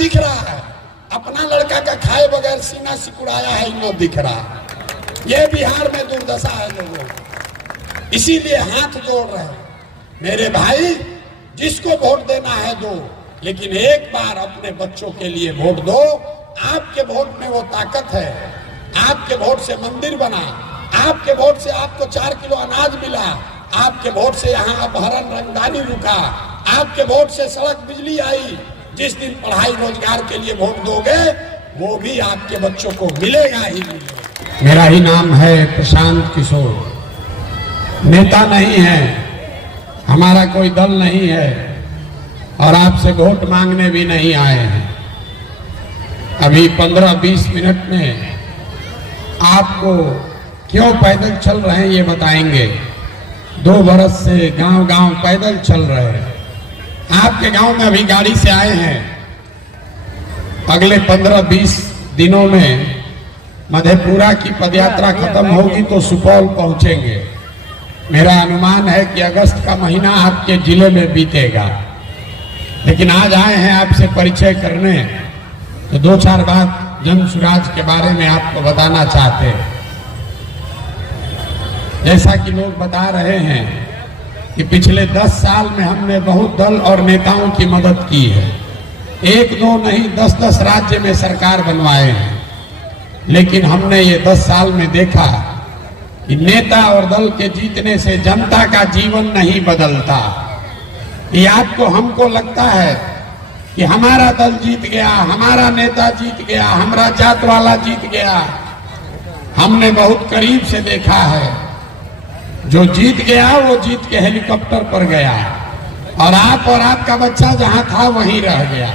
दिख रहा है, अपना लड़का का खाए बगैर सीना सिकुड़ाया है न दिख रहा। ये बिहार में दुर्दशा है लोगों की, इसीलिए हाथ जोड़ रहे हैं। मेरे भाई, जिसको वोट देना है दो, लेकिन एक बार अपने बच्चों के लिए वोट दो। आपके वोट में वो ताकत है, आपके वोट से मंदिर बना, आपके वोट से आपको 4 किलो अनाज मिला, आपके वोट से यहाँ अपहरण रंगदारी रुका, आपके वोट से सड़क बिजली आई। जिस दिन पढ़ाई रोजगार के लिए वोट दोगे, वो भी आपके बच्चों को मिलेगा ही मिलेगा। मेरा ही नाम है प्रशांत किशोर, नेता नहीं है, हमारा कोई दल नहीं है और आपसे वोट मांगने भी नहीं आए हैं। अभी 15-20 मिनट में आपको क्यों पैदल चल रहे हैं ये बताएंगे। 2 बरस से गांव-गांव पैदल चल रहे हैं। आपके गांव में अभी गाड़ी से आए हैं। अगले 15-20 दिनों में मधेपुरा की पदयात्रा खत्म होगी तो सुपौल पहुंचेंगे। मेरा अनुमान है कि अगस्त का महीना आपके जिले में बीतेगा। लेकिन आज आए हैं आपसे परिचय करने, तो 2-4 बात जन सुराज के बारे में आपको बताना चाहते हैं। जैसा कि लोग बता रहे हैं कि पिछले 10 साल में हमने बहुत दल और नेताओं की मदद की है। 1-2 नहीं, 10-10 राज्य में सरकार बनवाए हैं। लेकिन हमने ये 10 साल में देखा कि नेता और दल के जीतने से जनता का जीवन नहीं बदलता। ये आपको हमको लगता है कि हमारा दल जीत गया, हमारा नेता जीत गया, हमारा जात वाला जीत गया। हमने बहुत करीब से देखा है, जो जीत गया वो जीत के हेलीकॉप्टर पर गया और आपका बच्चा जहां था वहीं रह गया।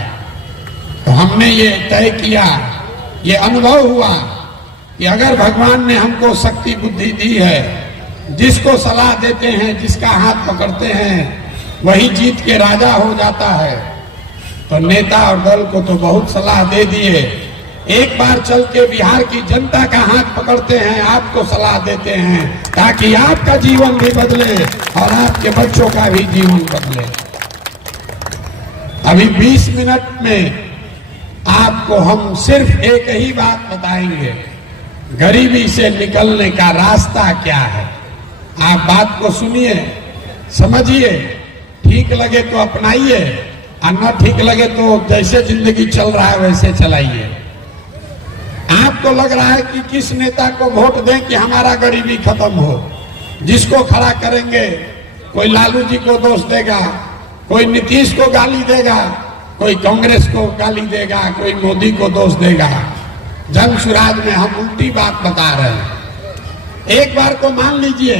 तो हमने ये तय किया, ये अनुभव हुआ कि अगर भगवान ने हमको शक्ति बुद्धि दी है, जिसको सलाह देते हैं, जिसका हाथ पकड़ते हैं, वही जीत के राजा हो जाता है। तो नेता और दल को तो बहुत सलाह दे दिए, एक बार चल के बिहार की जनता का हाथ पकड़ते हैं, आपको सलाह देते हैं ताकि आपका जीवन भी बदले और आपके बच्चों का भी जीवन बदले। अभी 20 मिनट में आपको हम सिर्फ एक ही बात बताएंगे, गरीबी से निकलने का रास्ता क्या है। आप बात को सुनिए, समझिए, ठीक लगे तो अपनाइए और न ठीक लगे तो जैसे जिंदगी चल रहा है वैसे चलाइए। आपको लग रहा है कि किस नेता को वोट दें कि हमारा गरीबी खत्म हो। जिसको खड़ा करेंगे, कोई लालू जी को दोष देगा, कोई नीतीश को गाली देगा, कोई कांग्रेस को गाली देगा, कोई मोदी को दोष देगा। जन सुराज में हम उल्टी बात बता रहे हैं। एक बार को मान लीजिए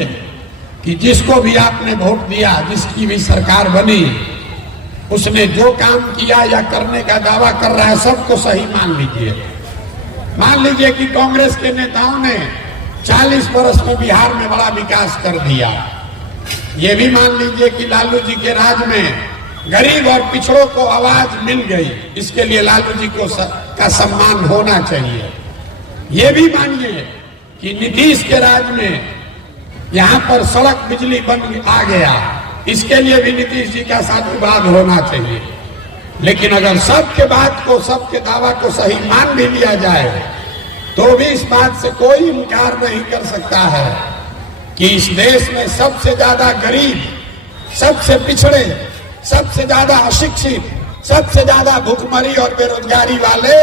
कि जिसको भी आपने वोट दिया, जिसकी भी सरकार बनी, उसने जो काम किया या करने का दावा कर रहा है सबको सही मान लीजिए। मान लीजिए कि कांग्रेस के नेताओं ने 40 वर्ष में बिहार में बड़ा विकास कर दिया। ये भी मान लीजिए कि लालू जी के राज में गरीब और पिछड़ों को आवाज मिल गई, इसके लिए लालू जी को का सम्मान होना चाहिए। ये भी मानिए कि नीतीश के राज में यहाँ पर सड़क बिजली बन आ गया, इसके लिए भी नीतीश जी का साधुवाद होना चाहिए। लेकिन अगर सबके बात को, सबके दावा को सही मान भी लिया जाए, तो भी इस बात से कोई इनकार नहीं कर सकता है कि इस देश में सबसे ज्यादा गरीब, सबसे पिछड़े, सबसे ज्यादा अशिक्षित, सबसे ज्यादा भूखमरी और बेरोजगारी वाले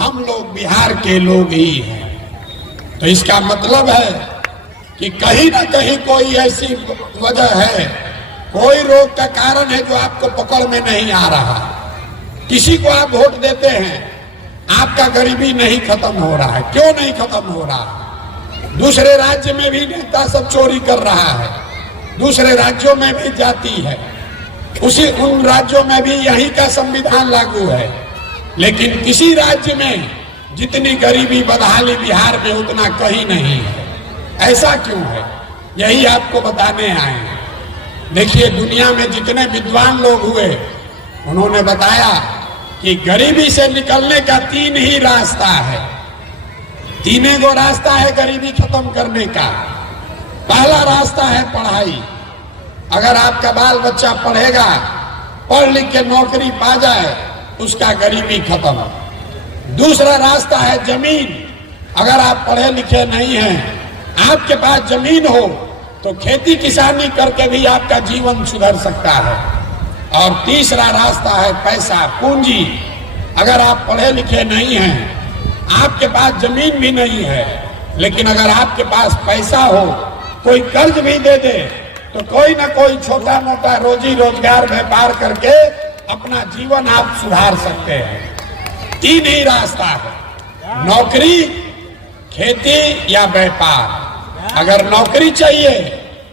हम लोग बिहार के लोग ही हैं। तो इसका मतलब है कि कहीं ना कहीं कोई ऐसी वजह है, कोई रोग का कारण है जो आपको पकड़ में नहीं आ रहा। किसी को आप वोट देते हैं, आपका गरीबी नहीं खत्म हो रहा है। क्यों नहीं खत्म हो रहा? दूसरे राज्य में भी नेता सब चोरी कर रहा है, दूसरे राज्यों में भी जाती है, उन राज्यों में भी यही का संविधान लागू है। लेकिन किसी राज्य में जितनी गरीबी बदहाली बिहार में उतना कहीं नहीं है। ऐसा क्यों है? यही आपको बताने आए हैं। देखिए, दुनिया में जितने विद्वान लोग हुए, उन्होंने बताया कि गरीबी से निकलने का 3 ही रास्ता है। 3 गो रास्ता है गरीबी खत्म करने का। पहला रास्ता है पढ़ाई। अगर आपका बाल बच्चा पढ़ेगा, पढ़ लिख के नौकरी पा जाए, उसका गरीबी खत्म। दूसरा रास्ता है जमीन। अगर आप पढ़े लिखे नहीं हैं, आपके पास जमीन हो तो खेती किसानी करके भी आपका जीवन सुधर सकता है। और तीसरा रास्ता है पैसा, पूंजी। अगर आप पढ़े लिखे नहीं हैं, आपके पास जमीन भी नहीं है, लेकिन अगर आपके पास पैसा हो, कोई कर्ज भी दे दे तो कोई ना कोई छोटा मोटा रोजी रोजगार व्यापार करके अपना जीवन आप सुधार सकते हैं। तीन ही रास्ता है, नौकरी, खेती या व्यापार। अगर नौकरी चाहिए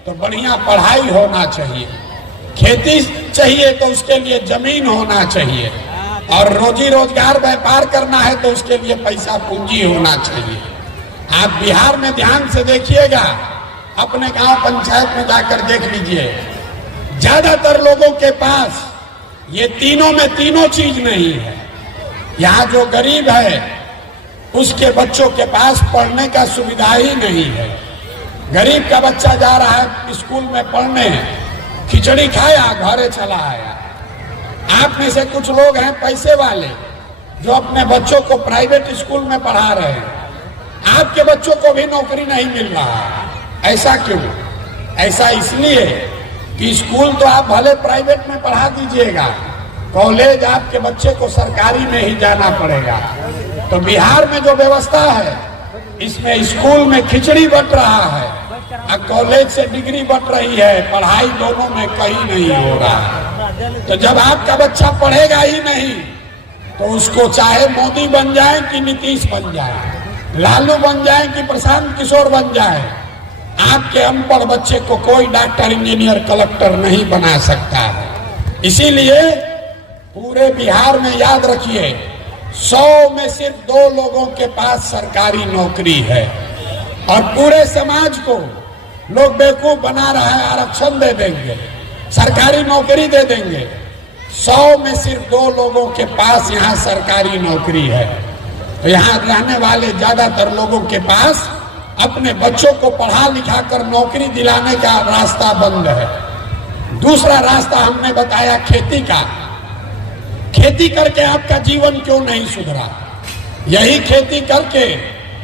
तो बढ़िया पढ़ाई होना चाहिए, खेती चाहिए तो उसके लिए जमीन होना चाहिए, और रोजी रोजगार व्यापार करना है तो उसके लिए पैसा पूंजी होना चाहिए। आप बिहार में ध्यान से देखिएगा, अपने गांव पंचायत में जाकर देख लीजिए, ज्यादातर लोगों के पास ये तीनों में तीनों चीज नहीं है। यहाँ जो गरीब है उसके बच्चों के पास पढ़ने का सुविधा ही नहीं है। गरीब का बच्चा जा रहा है स्कूल में पढ़ने, खिचड़ी खाया घरे चला आया। आप में से कुछ लोग हैं पैसे वाले जो अपने बच्चों को प्राइवेट स्कूल में पढ़ा रहे हैं, आपके बच्चों को भी नौकरी नहीं मिल रहा। ऐसा क्यों? ऐसा इसलिए कि स्कूल तो आप भले प्राइवेट में पढ़ा दीजिएगा, कॉलेज आपके बच्चे को सरकारी में ही जाना पड़ेगा। तो बिहार में जो व्यवस्था है, इसमें स्कूल में खिचड़ी बंट रहा है और कॉलेज से डिग्री बंट रही है, पढ़ाई दोनों में कहीं नहीं हो रहा है। तो जब आपका बच्चा पढ़ेगा ही नहीं तो उसको चाहे मोदी बन जाए कि नीतीश बन जाए, लालू बन जाए कि प्रशांत किशोर बन जाए, आपके अनपढ़ बच्चे को कोई डॉक्टर, इंजीनियर, कलेक्टर नहीं बना सकता है। इसीलिए पूरे बिहार में याद रखिए, 100 में सिर्फ 2 लोगों के पास सरकारी नौकरी है, और पूरे समाज को लोग बेवकूफ बना रहा है, आरक्षण दे देंगे, सरकारी नौकरी दे देंगे। 100 में सिर्फ 2 लोगों के पास यहाँ सरकारी नौकरी है। तो यहाँ रहने वाले ज्यादातर लोगों के पास अपने बच्चों को पढ़ा लिखा कर नौकरी दिलाने का रास्ता बंद है। दूसरा रास्ता हमने बताया खेती का। खेती करके आपका जीवन क्यों नहीं सुधरा? यही खेती करके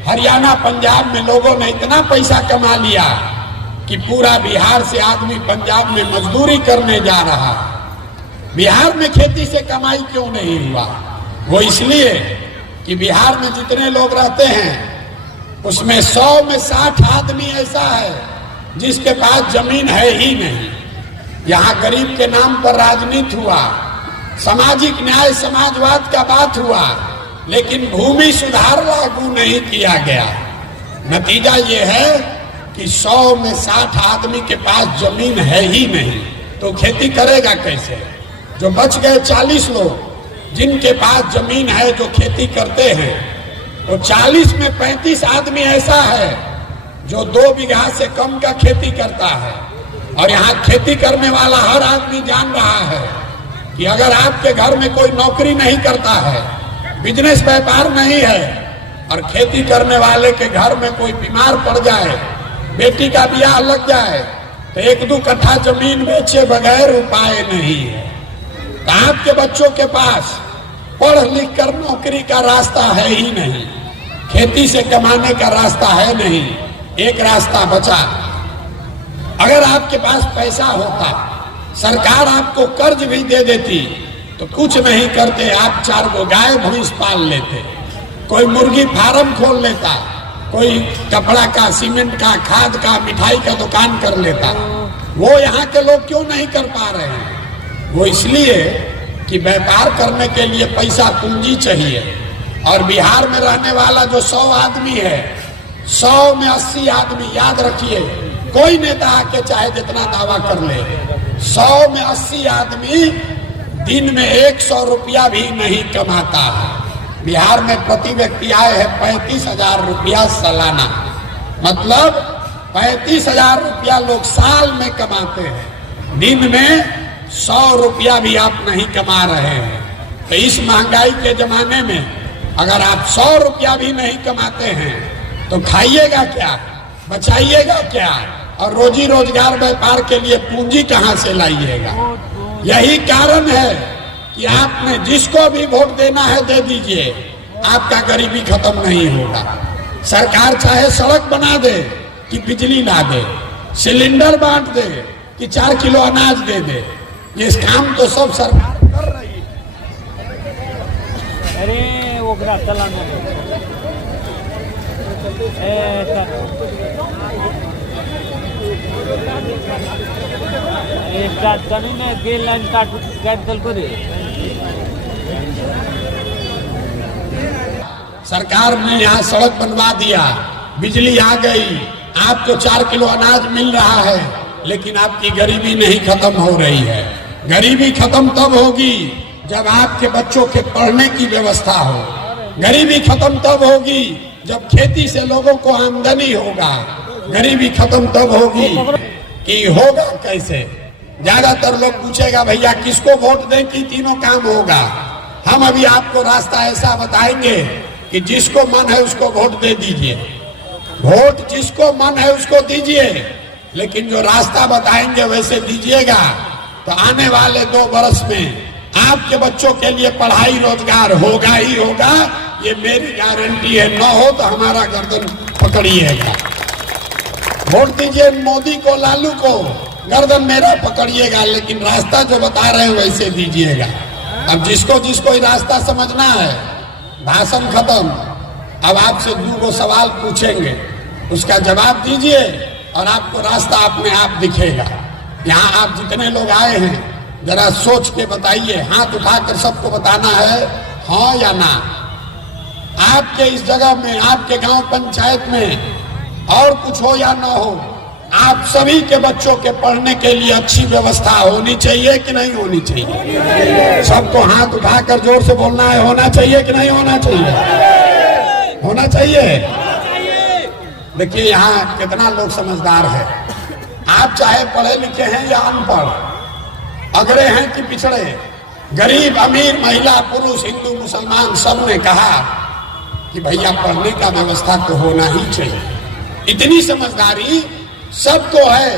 हरियाणा, पंजाब में लोगों ने इतना पैसा कमा लिया कि पूरा बिहार से आदमी पंजाब में मजदूरी करने जा रहा। बिहार में खेती से कमाई क्यों नहीं हुआ? वो इसलिए कि बिहार में जितने लोग रहते हैं उसमें 100 में 60 आदमी ऐसा है जिसके पास जमीन है ही नहीं। यहाँ गरीब के नाम पर राजनीति हुआ, सामाजिक न्याय, समाजवाद का बात हुआ, लेकिन भूमि सुधार लागू नहीं किया गया। नतीजा ये है कि 100 में 60 आदमी के पास जमीन है ही नहीं, तो खेती करेगा कैसे? जो बच गए 40 लोग जिनके पास जमीन है, जो खेती करते हैं, तो 40 में 35 आदमी ऐसा है जो 2 बीघा से कम का खेती करता है। और यहाँ खेती करने वाला हर आदमी जान रहा है कि अगर आपके घर में कोई नौकरी नहीं करता है, बिजनेस व्यापार नहीं है, और खेती करने वाले के घर में कोई बीमार पड़ जाए, बेटी का ब्याह लग जाए, तो 1-2 कट्ठा जमीन बेचे बगैर उपाय नहीं है। तो आपके बच्चों के पास पढ़ लिख कर नौकरी का रास्ता है ही नहीं, खेती से कमाने का रास्ता है नहीं। एक रास्ता बचा, अगर आपके पास पैसा होता, सरकार आपको कर्ज भी दे देती, तो कुछ नहीं करते, आप 4 गो गाय भैंस पाल लेते, कोई मुर्गी फार्म खोल लेता, कोई कपड़ा का, सीमेंट का, खाद का, मिठाई का दुकान कर लेता। वो यहाँ के लोग क्यों नहीं कर पा रहे हैं? वो इसलिए कि व्यापार करने के लिए पैसा पूंजी चाहिए। और बिहार में रहने वाला जो 100 आदमी है, 100 में 80 आदमी, याद रखिए, कोई नेता आके चाहे जितना दावा कर ले, 100 में 80 आदमी दिन में 100 रुपया भी नहीं कमाता है। बिहार में प्रति व्यक्ति आय है 35,000 रुपया सालाना, मतलब 35,000 रुपया लोग साल में कमाते हैं। दिन में 100 रुपया भी आप नहीं कमा रहे हैं। तो इस महंगाई के जमाने में अगर आप 100 रुपया भी नहीं कमाते हैं तो खाइएगा क्या, बचाइएगा क्या, और रोजी रोजगार व्यापार के लिए पूंजी कहां से लाइएगा? यही कारण है कि आपने जिसको भी वोट देना है दे दीजिए, आपका गरीबी खत्म नहीं होगा। सरकार चाहे सड़क बना दे कि बिजली ला दे, सिलेंडर बांट दे कि 4 किलो अनाज दे दे, ये काम तो सब सरकार कर रही है। अरे वो चलाना कैंसिल करे। सरकार ने यहाँ सड़क बनवा दिया, बिजली आ गई, आपको 4 किलो अनाज मिल रहा है, लेकिन आपकी गरीबी नहीं खत्म हो रही है। गरीबी खत्म तब होगी जब आपके बच्चों के पढ़ने की व्यवस्था हो। गरीबी खत्म तब होगी जब खेती से लोगों को आमदनी होगा। गरीबी खत्म तब होगी कि होगा कैसे। ज्यादातर लोग पूछेगा भैया किसको वोट दें कि तीनों काम होगा। हम अभी आपको रास्ता ऐसा बताएंगे कि जिसको मन है उसको वोट दे दीजिए, वोट जिसको मन है उसको दीजिए, लेकिन जो रास्ता बताएंगे वैसे दीजिएगा तो आने वाले 2 वर्ष में आपके बच्चों के लिए पढ़ाई रोजगार होगा ही होगा, ये मेरी गारंटी है। न हो तो हमारा गर्दन पकड़िएगा। वोट दीजिए मोदी को, लालू को, गर्दन मेरा पकड़िएगा, लेकिन रास्ता जो बता रहे हैं वैसे दीजिएगा। अब जिसको जिसको ये रास्ता समझना है, भाषण खत्म। अब आपसे 2 सवाल पूछेंगे, उसका जवाब दीजिए और आपको रास्ता अपने आप दिखेगा। यहाँ आप जितने लोग आए हैं जरा सोच के बताइए, हाथ उठाकर सबको बताना है हाँ या ना। आपके इस जगह में, आपके गांव पंचायत में और कुछ हो या ना हो, आप सभी के बच्चों के पढ़ने के लिए अच्छी व्यवस्था होनी चाहिए कि नहीं होनी चाहिए? सबको हाथ उठाकर जोर से बोलना है, होना चाहिए कि नहीं होना चाहिए? होना चाहिए। देखिए यहाँ कितना लोग समझदार है। आप चाहे पढ़े लिखे हैं या अनपढ़, अगड़े हैं कि पिछड़े, गरीब अमीर, महिला पुरुष, हिंदू मुसलमान, सब ने कहा कि भैया पढ़ने का व्यवस्था तो होना ही चाहिए। इतनी समझदारी सबको है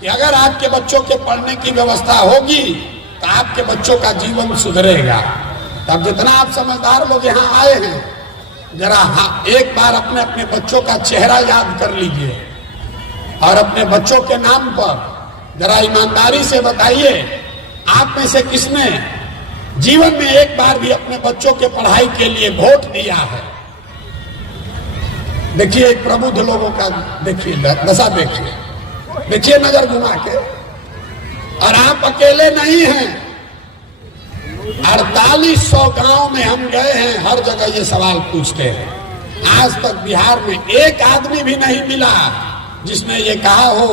कि अगर आपके बच्चों के पढ़ने की व्यवस्था होगी तो आपके बच्चों का जीवन सुधरेगा। तब जितना आप समझदार लोग यहाँ आए हैं, जरा एक बार अपने अपने बच्चों का चेहरा याद कर लीजिए और अपने बच्चों के नाम पर जरा ईमानदारी से बताइए, आप में से किसने जीवन में एक बार भी अपने बच्चों के पढ़ाई के लिए वोट दिया है? देखिए एक प्रबुद्ध लोगों का देखिए दशा, देखिए नजर घुमा के। और आप अकेले नहीं हैं, 4800 गांव में हम गए हैं, हर जगह ये सवाल पूछते हैं। आज तक बिहार में एक आदमी भी नहीं मिला जिसने ये कहा हो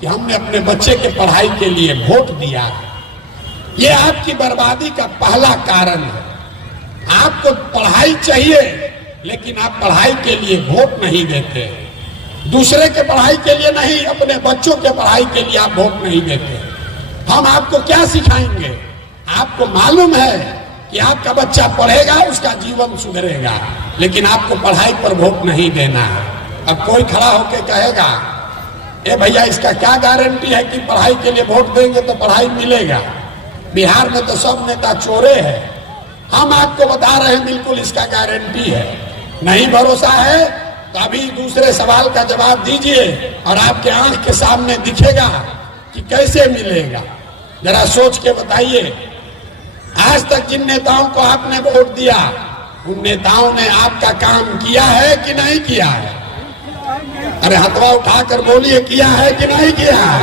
कि हमने अपने बच्चे के पढ़ाई के लिए वोट दिया है। ये आपकी बर्बादी का पहला कारण है। आपको पढ़ाई चाहिए लेकिन आप पढ़ाई के लिए वोट नहीं देते, दूसरे के पढ़ाई के लिए नहीं, अपने बच्चों के पढ़ाई के लिए आप वोट नहीं देते। हम आपको क्या सिखाएंगे? आपको मालूम है कि आपका बच्चा पढ़ेगा, उसका जीवन सुधरेगा, लेकिन आपको पढ़ाई पर वोट नहीं देना है। अब कोई खड़ा होकर कहेगा ए भैया इसका क्या गारंटी है कि पढ़ाई के लिए वोट देंगे तो पढ़ाई मिलेगा? बिहार में तो सब नेता चोरे हैं। हम आपको बता रहे हैं बिल्कुल इसका गारंटी है। नहीं भरोसा है तो अभी दूसरे सवाल का जवाब दीजिए और आपके आंख के सामने दिखेगा कि कैसे मिलेगा। जरा सोच के बताइए, आज तक जिन नेताओं को आपने वोट दिया उन नेताओं ने आपका काम किया है कि नहीं किया है? अरे हथवा उठाकर बोलिए, किया है कि नहीं किया है?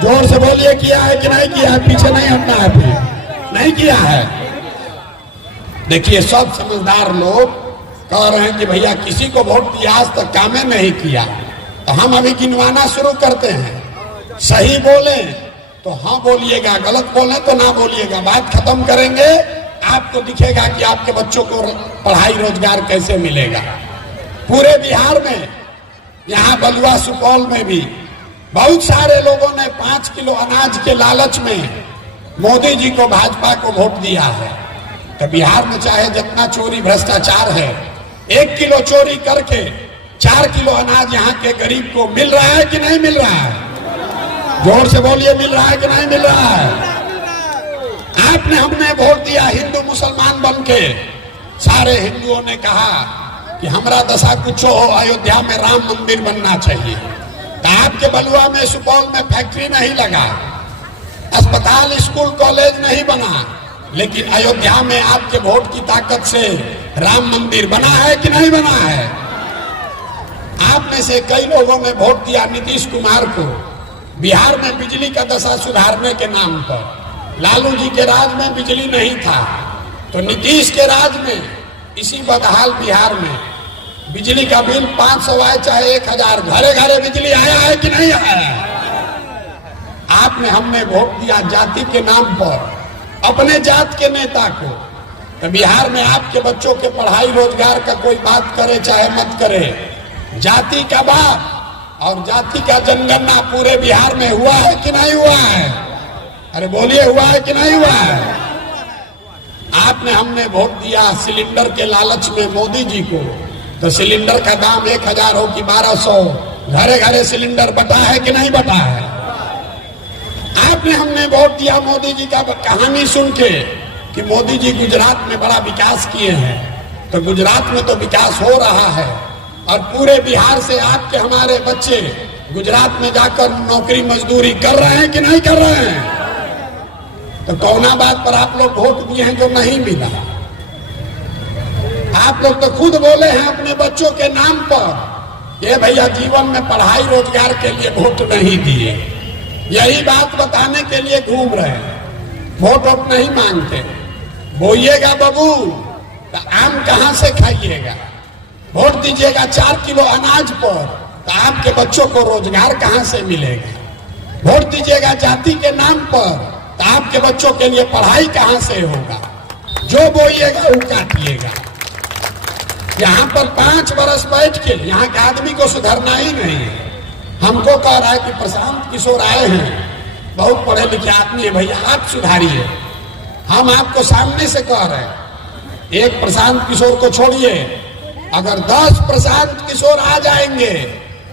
जोर से बोलिए, किया है कि नहीं किया है? पीछे नहीं हटना है, फिर नहीं किया है। देखिए सब समझदार लोग कह रहे हैं कि भैया किसी को वोट दिया आज तक कामे नहीं किया, तो हम अभी गिनवाना शुरू करते हैं। सही बोले तो हाँ बोलिएगा, गलत बोले तो ना बोलिएगा। बात खत्म करेंगे, आपको दिखेगा कि आपके बच्चों को पढ़ाई रोजगार कैसे मिलेगा। पूरे बिहार में, यहाँ बलुआ सुपौल में भी बहुत सारे लोगों ने 5 किलो अनाज के लालच में मोदी जी को, भाजपा को वोट दिया है। तो बिहार में चाहे जितना चोरी भ्रष्टाचार है, 1 किलो चोरी करके 4 किलो अनाज यहाँ के गरीब को मिल रहा है कि नहीं मिल रहा है? जोर से बोलिए, मिल रहा है कि नहीं मिल रहा है? आपने हमने वोट दिया हिंदू मुसलमान बन के। सारे हिंदुओं ने कहा कि हमारा दशा कुछ हो, अयोध्या में राम मंदिर बनना चाहिए। तो आपके बलुआ में, सुपौल में फैक्ट्री नहीं लगा, अस्पताल, स्कूल, कॉलेज नहीं बना, लेकिन अयोध्या में आपके वोट की ताकत से राम मंदिर बना है कि नहीं बना है? आप में से कई लोगों ने वोट दिया नीतीश कुमार को बिहार में बिजली का दशा सुधारने के नाम पर। लालू जी के राज में बिजली नहीं था, तो नीतीश के राज में इसी बदहाल बिहार में बिजली का बिल 500 आए चाहे 1000, घरे घरे बिजली आया है कि नहीं आया? आपने हमने वोट दिया जाति के नाम पर अपने जात के नेता को। तो बिहार में आपके बच्चों के पढ़ाई रोजगार का कोई बात करे चाहे मत करे, जाति का बात और जाति का जनगणना पूरे बिहार में हुआ है कि नहीं हुआ है? अरे बोलिए, हुआ है कि नहीं हुआ है? आपने हमने वोट दिया सिलेंडर के लालच में मोदी जी को। तो सिलेंडर का दाम 1000 हो कि 1200, घरे घरे सिलेंडर बटा है कि नहीं बटा है? आपने हमने वोट दिया मोदी जी का कहानी सुन के कि मोदी जी गुजरात में बड़ा विकास किए हैं। तो गुजरात में तो विकास हो रहा है और पूरे बिहार से आपके हमारे बच्चे गुजरात में जाकर नौकरी मजदूरी कर रहे हैं कि नहीं कर रहे हैं? तो कौना बात पर आप लोग वोट दिए हैं जो नहीं मिला? आप लोग तो खुद बोले हैं अपने बच्चों के नाम पर ये भैया जीवन में पढ़ाई रोजगार के लिए वोट नहीं दिए। यही बात बताने के लिए घूम रहे हैं, वोट वोट नहीं मांगते। बोइएगा बाबू तो आम कहां से खाइएगा? वोट दीजिएगा 4 किलो अनाज पर तो आपके बच्चों को रोजगार कहां से मिलेगा? वोट दीजिएगा जाति के नाम पर तो आपके बच्चों के लिए पढ़ाई कहां से होगा? जो बोइएगा वो काटिएगा। यहाँ पर 5 बरस बैठ के यहाँ के आदमी को सुधरना ही नहीं है। हमको कह रहा है कि प्रशांत किशोर आए हैं, बहुत पढ़े लिखे आदमी है, भैया आप सुधारिए। हम आपको सामने से कह रहे हैं, एक प्रशांत किशोर को छोड़िए, अगर 10 प्रशांत किशोर आ जाएंगे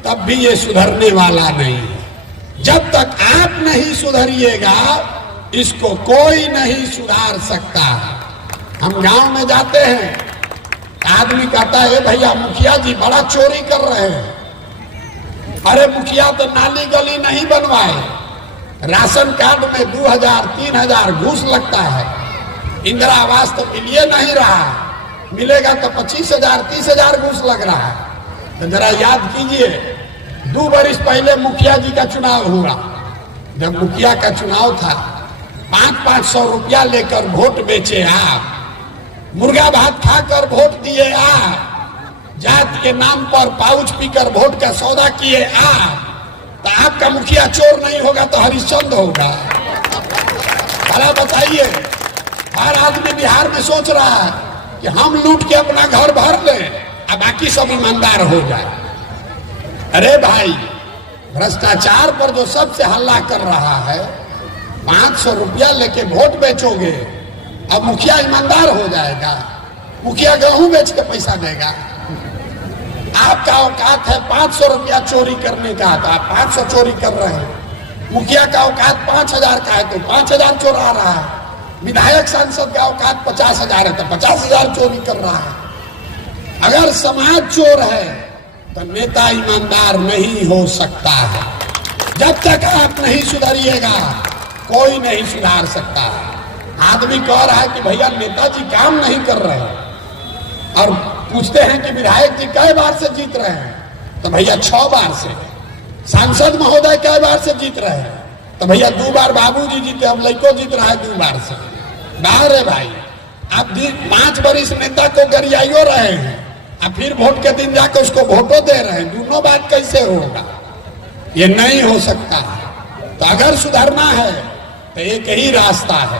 तब भी ये सुधरने वाला नहीं है। जब तक आप नहीं सुधरिएगा इसको कोई नहीं सुधार सकता। हम गांव में जाते हैं, आदमी कहता है भैया मुखिया जी बड़ा चोरी कर रहे हैं। अरे मुखिया तो नाली गली नहीं बनवाए, राशन कार्ड में 2000 3000 घूस लगता है, इंदिरा आवास तो मिलिए नहीं रहा, मिलेगा तो 25,000 30,000 घूस लग रहा है। तो जरा याद कीजिए 2 बरस पहले मुखिया जी का चुनाव हुआ। जब मुखिया का चुनाव था 500 रुपया लेकर वोट बेचे आप, मुर्गा भात खाकर वोट दिए आप, जात के नाम पर पाउच पीकर वोट का सौदा किए आप, तो आपका मुखिया चोर नहीं होगा तो हरिश्चंद्र होगा। भला बताइए, हर आदमी बिहार में सोच रहा है कि हम लूट के अपना घर भर लें और बाकी सब ईमानदार हो जाए। अरे भाई, भ्रष्टाचार पर जो सबसे हल्ला कर रहा है, 500 रुपया लेके वोट बेचोगे, अब मुखिया ईमानदार हो जाएगा? मुखिया गेहूं बेच के पैसा देगा? आपका औकात है 500 रुपया चोरी करने का, तो आप 500 चोरी कर रहे हैं। मुखिया का औकात 5000 का है तो 5000 चोरा रहा है। विधायक सांसद का औकात 50,000 है तो 50,000 चोरी कर रहा है। अगर समाज चोर है तो नेता ईमानदार नहीं हो सकता है। जब तक आप नहीं सुधरिएगा कोई नहीं सुधार सकता है। आदमी कह रहा है कि भैया नेताजी काम नहीं कर रहे हैं, और पूछते हैं कि विधायक जी कई बार से जीत रहे हैं, तो भैया 6 बार से। सांसद महोदय कई बार से जीत रहे हैं, तो भैया 2 बार बाबूजी जीते, अब लड़को जीत रहा है 2 बार से। बाहर है भाई, आप 5 बरिस नेता को गरियाइयो रहे हैं और फिर वोट के दिन जाकर उसको वोटो दे रहे हैं, दोनों बात कैसे होगा? ये नहीं हो सकता। तो अगर सुधरना है तो एक ही रास्ता है।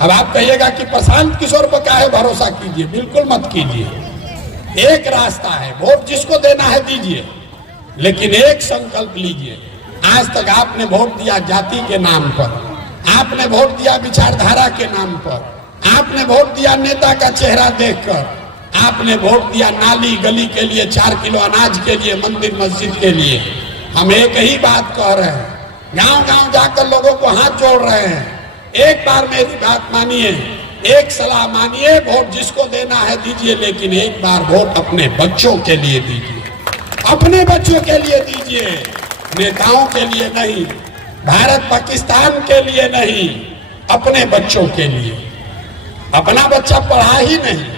अब आप कहिएगा कि प्रशांत किशोर पर काहे भरोसा कीजिए, बिल्कुल मत कीजिए। एक रास्ता है, वोट जिसको देना है दीजिए, लेकिन एक संकल्प लीजिए। आज तक आपने वोट दिया जाति के नाम पर, आपने वोट दिया विचारधारा के नाम पर, आपने वोट दिया नेता का चेहरा देखकर, आपने वोट दिया नाली गली के लिए, 4 किलो अनाज के लिए, मंदिर मस्जिद के लिए। हम एक ही बात कह रहे हैं, गांव गांव जाकर लोगों को हाथ जोड़ रहे हैं एक बार मेरी बात मानिए, एक सलाह मानिए, वोट जिसको देना है दीजिए, लेकिन एक बार वोट अपने बच्चों के लिए दीजिए, अपने बच्चों के लिए दीजिए, नेताओं के लिए नहीं, भारत पाकिस्तान के लिए नहीं, अपने बच्चों के लिए। अपना बच्चा पढ़ा ही नहीं,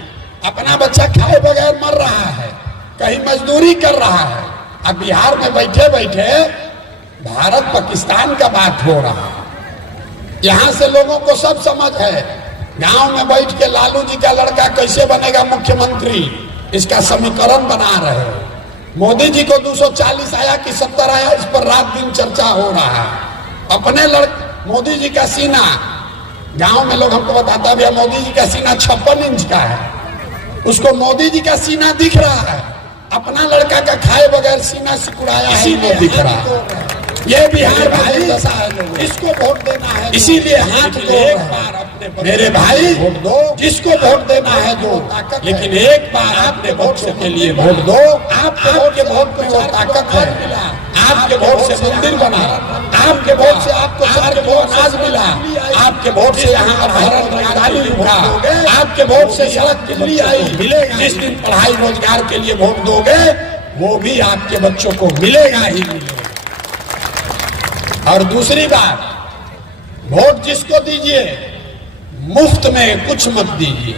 अपना बच्चा खाए बगैर मर रहा है, कहीं मजदूरी कर रहा है। अब बिहार में बैठे बैठे भारत पाकिस्तान का बात हो रहा है। यहां से लोगों को सब समझ है, गांव में बैठ के लालू जी का लड़का कैसे बनेगा मुख्यमंत्री, इसका समीकरण बना रहे हो। मोदी जी को 240 आया कि 70 आया, इस पर रात दिन चर्चा हो रहा है। अपने मोदी जी का सीना, गांव में लोग हमको बताता भैया मोदी जी का सीना 56 इंच का है, उसको मोदी जी का सीना दिख रहा है, अपना लड़का का खाए बगैर सीना सिकुड़ाया इसीलिए दिख रहा है। ये बिहार भाई दशा है, इसको वोट देना है, इसीलिए हाथ दो एक बार अपने मेरे भाई वोट दो, जिसको वोट देना है दो, लेकिन एक बार आपने वोट के लिए वोट दो। आपके वोट में वो ताकत है, आपके वोट से मंदिर बना, आपके वोट से आपको 4 किलो अनाज मिला, आपके वोट से यहाँ भारत रुका, आपके वोट से सड़क बिजली आई। जिस दिन पढ़ाई रोजगार के लिए वोट दोगे वो भी आपके बच्चों को मिलेगा ही मिलेगा। और दूसरी बात, वोट जिसको दीजिए मुफ्त में कुछ मत दीजिए।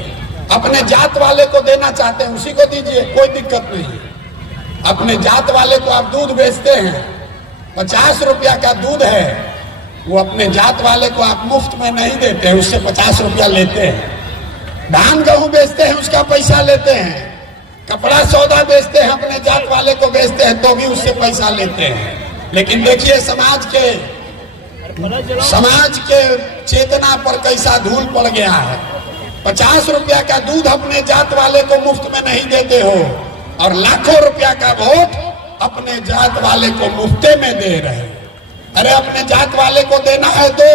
अपने जात वाले को देना चाहते हैं उसी को दीजिए, कोई दिक्कत नहीं। अपने जात वाले को आप दूध बेचते हैं, 50 रुपया का दूध है, वो अपने जात वाले को आप मुफ्त में नहीं देते हैं, उससे 50 रुपया लेते हैं। धान गेहूं बेचते हैं, उसका पैसा लेते हैं। कपड़ा सौदा बेचते हैं, अपने जात वाले को बेचते हैं तो भी उससे पैसा लेते हैं। लेकिन देखिए समाज के चेतना पर कैसा धूल पड़ गया है। 50 रुपया का दूध अपने जात वाले को मुफ्त में नहीं देते हो, और लाखों रुपया का वोट अपने जात वाले को मुफ्ते में दे रहे। अरे अपने जात वाले को देना है दो,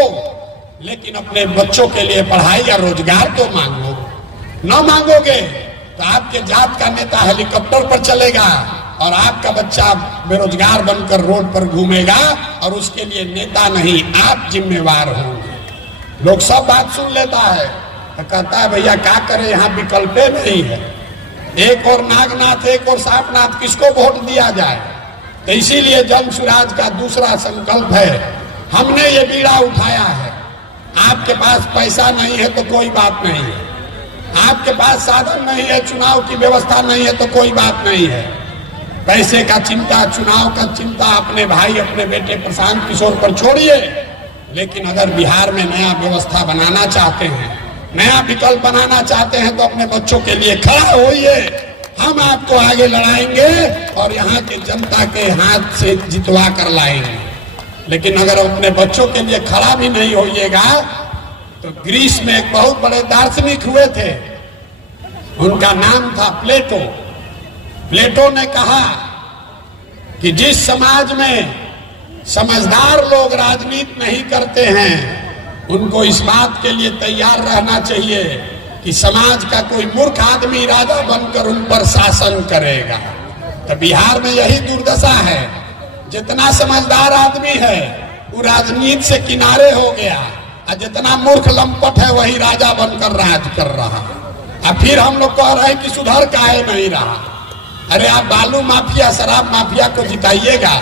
लेकिन अपने बच्चों के लिए पढ़ाई या रोजगार तो मांगो। न मांगोगे तो आपके जात का नेता हेलीकॉप्टर पर चलेगा और आपका बच्चा बेरोजगार बनकर रोड पर घूमेगा, और उसके लिए नेता नहीं आप जिम्मेवार होंगे। लोग सब बात सुन लेता है तो कहता है भैया क्या करे, यहाँ विकल्पे नहीं है, एक और नागनाथ एक और सांपनाथ, किसको वोट दिया जाए। तो इसीलिए जन सुराज का दूसरा संकल्प है, हमने ये बीड़ा उठाया है। आपके पास पैसा नहीं है तो कोई बात नहीं है, आपके पास साधन नहीं है, चुनाव की व्यवस्था नहीं है तो कोई बात नहीं है। पैसे का चिंता, चुनाव का चिंता अपने भाई अपने बेटे प्रशांत किशोर पर छोड़िए, लेकिन अगर बिहार में नया व्यवस्था बनाना चाहते हैं, नया विकल्प बनाना चाहते हैं तो अपने बच्चों के लिए खड़ा होइए। हम आपको आगे लड़ाएंगे और यहाँ की जनता के हाथ से जितवा कर लाएंगे। लेकिन अगर अपने बच्चों के लिए खड़ा भी नहीं होइएगा तो ग्रीस में एक बहुत बड़े दार्शनिक हुए थे, उनका नाम था प्लेटो। प्लेटो ने कहा कि जिस समाज में समझदार लोग राजनीति नहीं करते हैं उनको इस बात के लिए तैयार रहना चाहिए कि समाज का कोई मूर्ख आदमी राजा बनकर उन पर शासन करेगा। तो बिहार में यही दुर्दशा है, जितना समझदार आदमी है वो राजनीति से किनारे हो गया, और जितना मूर्ख लंपट है वही राजा बनकर राज कर रहा। अब फिर हम लोग कह रहे हैं कि सुधर काहे नहीं रहा। अरे आप बालू माफिया शराब माफिया को जिताइएगा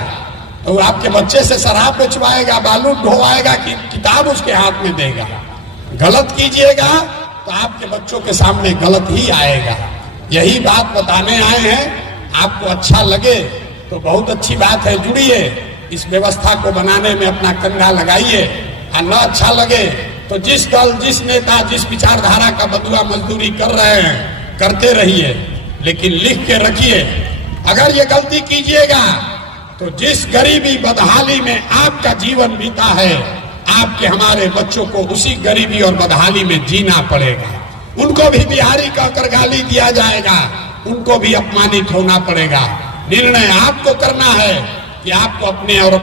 तो वो आपके बच्चे से शराब बेचवाएगा, बालू ढोवाएगा कि किताब उसके हाथ में देगा। गलत कीजिएगा तो आपके बच्चों के सामने गलत ही आएगा। यही बात बताने आए हैं। आपको अच्छा लगे तो बहुत अच्छी बात है, जुड़िए, इस व्यवस्था को बनाने में अपना कंधा लगाइए। और न अच्छा लगे तो जिस दल, जिस नेता, जिस विचारधारा का बदुआ मजदूरी कर रहे हैं करते रहिए, लेकिन लिख के रखिए, अगर ये गलती कीजिएगा तो जिस गरीबी बदहाली में आपका जीवन बीता है, आपके हमारे बच्चों को उसी गरीबी और बदहाली में जीना पड़ेगा। उनको भी बिहारी कहकर गाली दिया जाएगा, उनको भी अपमानित होना पड़ेगा। निर्णय आपको करना है कि आपको अपने और